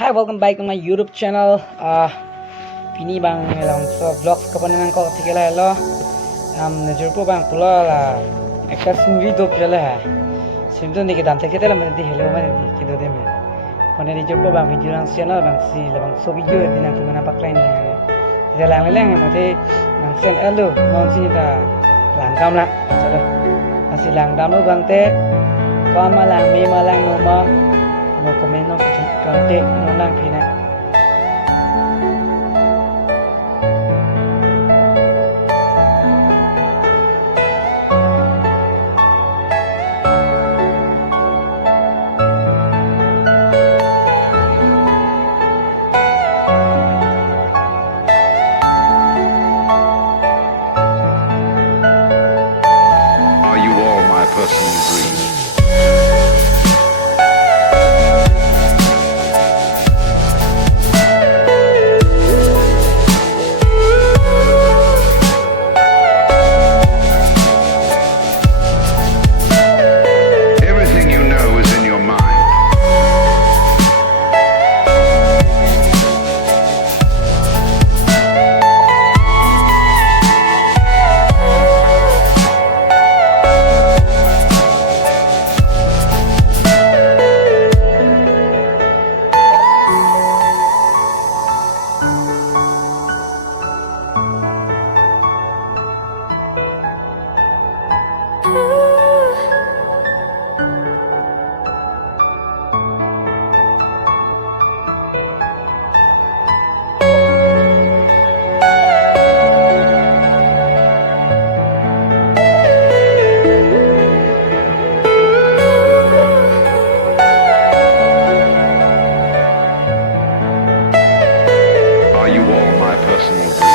Hi, welcome back to my YouTube channel. Pini bang lang so vlogs kapan ko tigala lo. Jirpo bang pula la. Ekta singri do pula ha. Simto ni kita tak kita la mesti hello mesti kita deh me. Kone ni Jirpo bang video lang channel bang si la bang so video di nak mana pakai ni. Jalan lang mesti nang sen elo non si ta lang kam la. Chalo. Masih lang dam lo bang te. Kau malang me malang no ma. No comment no content no lang phina Are you all my personal dreams? Everything you know is in your mind. Are you all my personal dreams?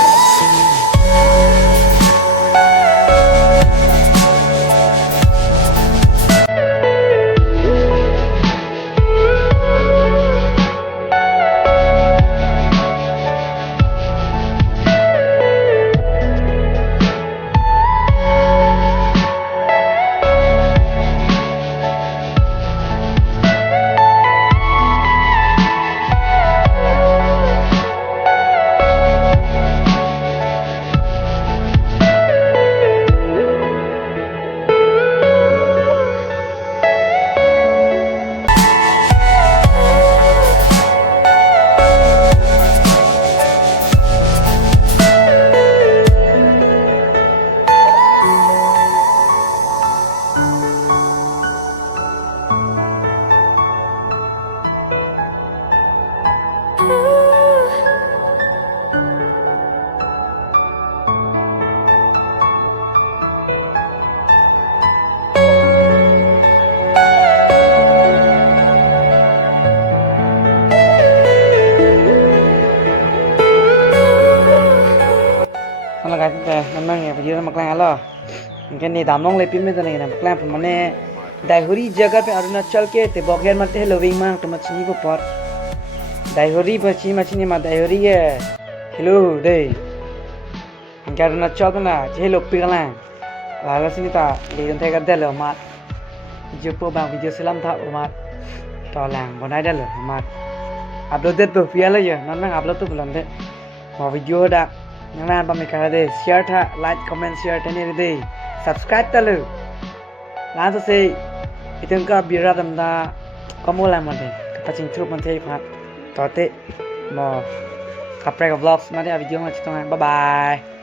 Kalau kata memang ya video maklang alo. Mungkin ni damong lepin में तो नहीं ना maklang पर मने दाइहोरी जगह पे अरुणाचल के ते बगैर मत है लोविंग मांग तो मछली को पर दाइहोरी बची मछली मा दाइहोरी है हेलो दे इनका अरुणाचल पे ना जे लोग पिघला लाला sini ta ले जन थे कर दे लो मार Jirpo bang video selam था मार तो lang बनाए दे लो मार upload deh tuh via lo ya non bang upload tuh belum deh mau video dah Nang pamikara deh share tha like comment share tani deh subscribe ta lo langsung se iteng ka biradam da kamu lah made kapacing trup mante phat tote mo kapre ka vlogs made video ma chitong bye bye